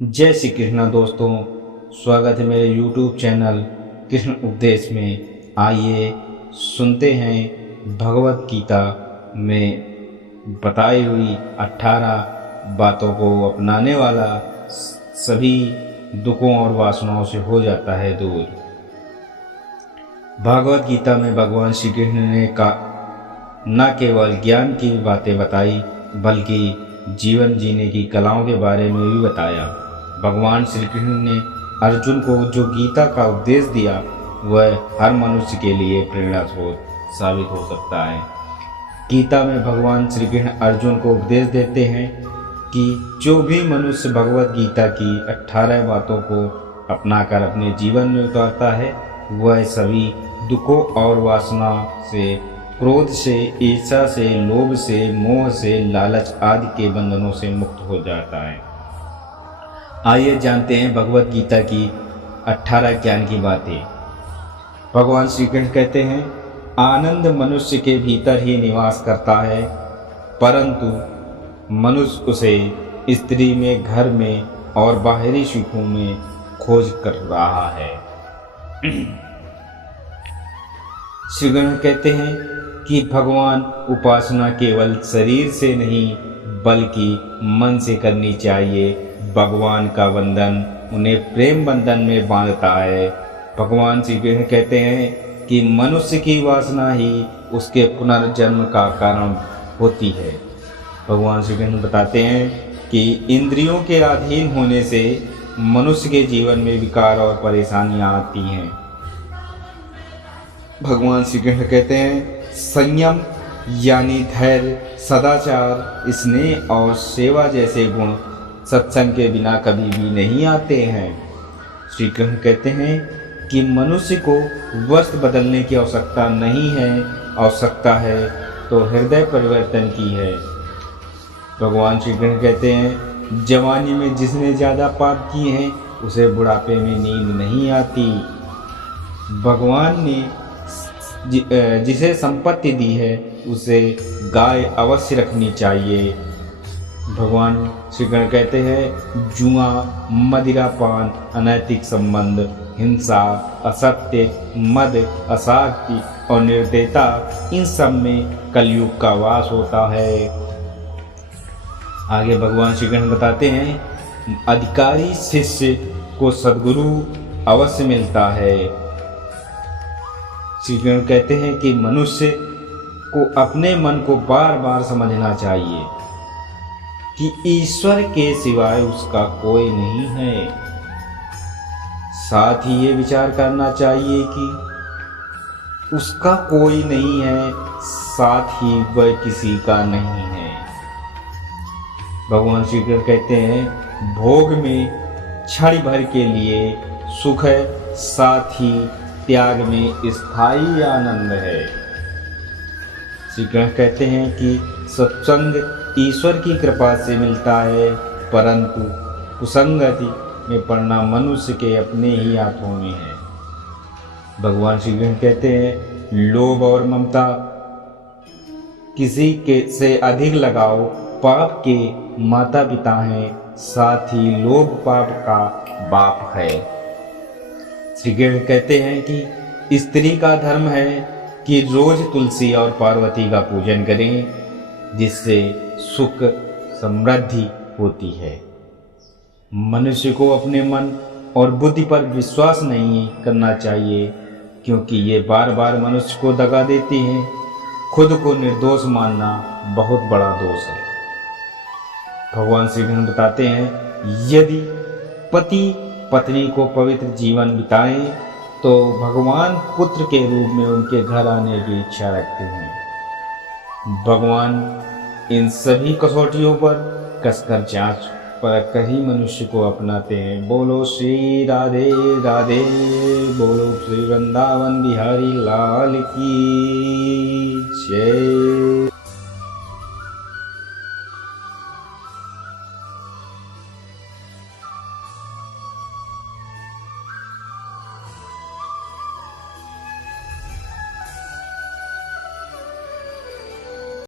जय श्री कृष्णा दोस्तों, स्वागत है मेरे YouTube चैनल कृष्ण उपदेश में। आइए सुनते हैं भगवत गीता में बताई हुई 18 बातों को अपनाने वाला सभी दुखों और वासनाओं से हो जाता है दूर। भगवत गीता में भगवान श्री कृष्ण ने न केवल ज्ञान की बातें बताई बल्कि जीवन जीने की कलाओं के बारे में भी बताया। भगवान श्री कृष्ण ने अर्जुन को जो गीता का उपदेश दिया वह हर मनुष्य के लिए प्रेरणा स्रोत साबित हो सकता है। गीता में भगवान श्री कृष्ण अर्जुन को उपदेश देते हैं कि जो भी मनुष्य भगवत गीता की 18 बातों को अपनाकर अपने जीवन में उतारता है वह सभी दुखों और वासना से, क्रोध से, ईर्ष्या से, लोभ से, मोह से, लालच आदि के बंधनों से मुक्त हो जाता है। आइए जानते हैं भगवत गीता की 18 ज्ञान की बातें। भगवान श्री कृष्ण कहते हैं, आनंद मनुष्य के भीतर ही निवास करता है, परंतु मनुष्य उसे स्त्री में, घर में और बाहरी सुखों में खोज कर रहा है। श्री कृष्ण कहते हैं कि भगवान उपासना केवल शरीर से नहीं बल्कि मन से करनी चाहिए। भगवान का बंधन उन्हें प्रेम बंधन में बांधता है। भगवान श्री कृष्ण कहते हैं कि मनुष्य की वासना ही उसके पुनर्जन्म का कारण होती है। भगवान श्री कृष्ण बताते हैं कि इंद्रियों के अधीन होने से मनुष्य के जीवन में विकार और परेशानियां आती हैं। भगवान श्री कृष्ण कहते हैं, संयम यानी धैर्य, सदाचार, स्नेह और सेवा जैसे गुण सत्संग के बिना कभी भी नहीं आते हैं। श्री कृष्ण कहते हैं कि मनुष्य को वस्त्र बदलने की आवश्यकता नहीं है, आवश्यकता है तो हृदय परिवर्तन की है। भगवान श्री कृष्ण कहते हैं, जवानी में जिसने ज़्यादा पाप किए हैं उसे बुढ़ापे में नींद नहीं आती। भगवान ने जिसे संपत्ति दी है उसे गाय अवश्य रखनी चाहिए। भगवान श्री कृष्ण कहते हैं, जुआ, मदिरापान, अनैतिक संबंध, हिंसा, असत्य, मद, अशांति और निर्दयता, इन सब में कलयुग का वास होता है। आगे भगवान श्री कृष्ण बताते हैं, अधिकारी शिष्य को सद्गुरु अवश्य मिलता है। श्री कृष्ण कहते हैं कि मनुष्य को अपने मन को बार बार समझना चाहिए कि ईश्वर के सिवाय उसका कोई नहीं है। साथ ही ये विचार करना चाहिए कि उसका कोई नहीं है, साथ ही वह किसी का नहीं है। भगवान श्री कृष्ण कहते हैं, भोग में क्षण भर के लिए सुख है, साथ ही त्याग में स्थायी आनंद है। श्री कृष्ण कहते हैं कि सत्संग ईश्वर की कृपा से मिलता है, परंतु कुसंगति में पड़ना मनुष्य के अपने ही हाथों में है। भगवान श्री कृष्ण कहते हैं, लोभ और ममता, किसी के से अधिक लगाव पाप के माता पिता हैं, साथ ही लोभ पाप का बाप है। श्री कृष्ण कहते हैं कि स्त्री का धर्म है कि रोज तुलसी और पार्वती का पूजन करें, जिससे सुख समृद्धि होती है। मनुष्य को अपने मन और बुद्धि पर विश्वास नहीं करना चाहिए, क्योंकि ये बार बार मनुष्य को दगा देती हैं। खुद को निर्दोष मानना बहुत बड़ा दोष है। भगवान श्री कृष्ण बताते हैं, यदि पति पत्नी को पवित्र जीवन बिताएं तो भगवान पुत्र के रूप में उनके घर आने की इच्छा रखते हैं। भगवान इन सभी कसौटियों पर कसकर जांच परख कर ही मनुष्य को अपनाते हैं। बोलो श्री राधे राधे, बोलो श्री वृंदावन बिहारी लाल की जय।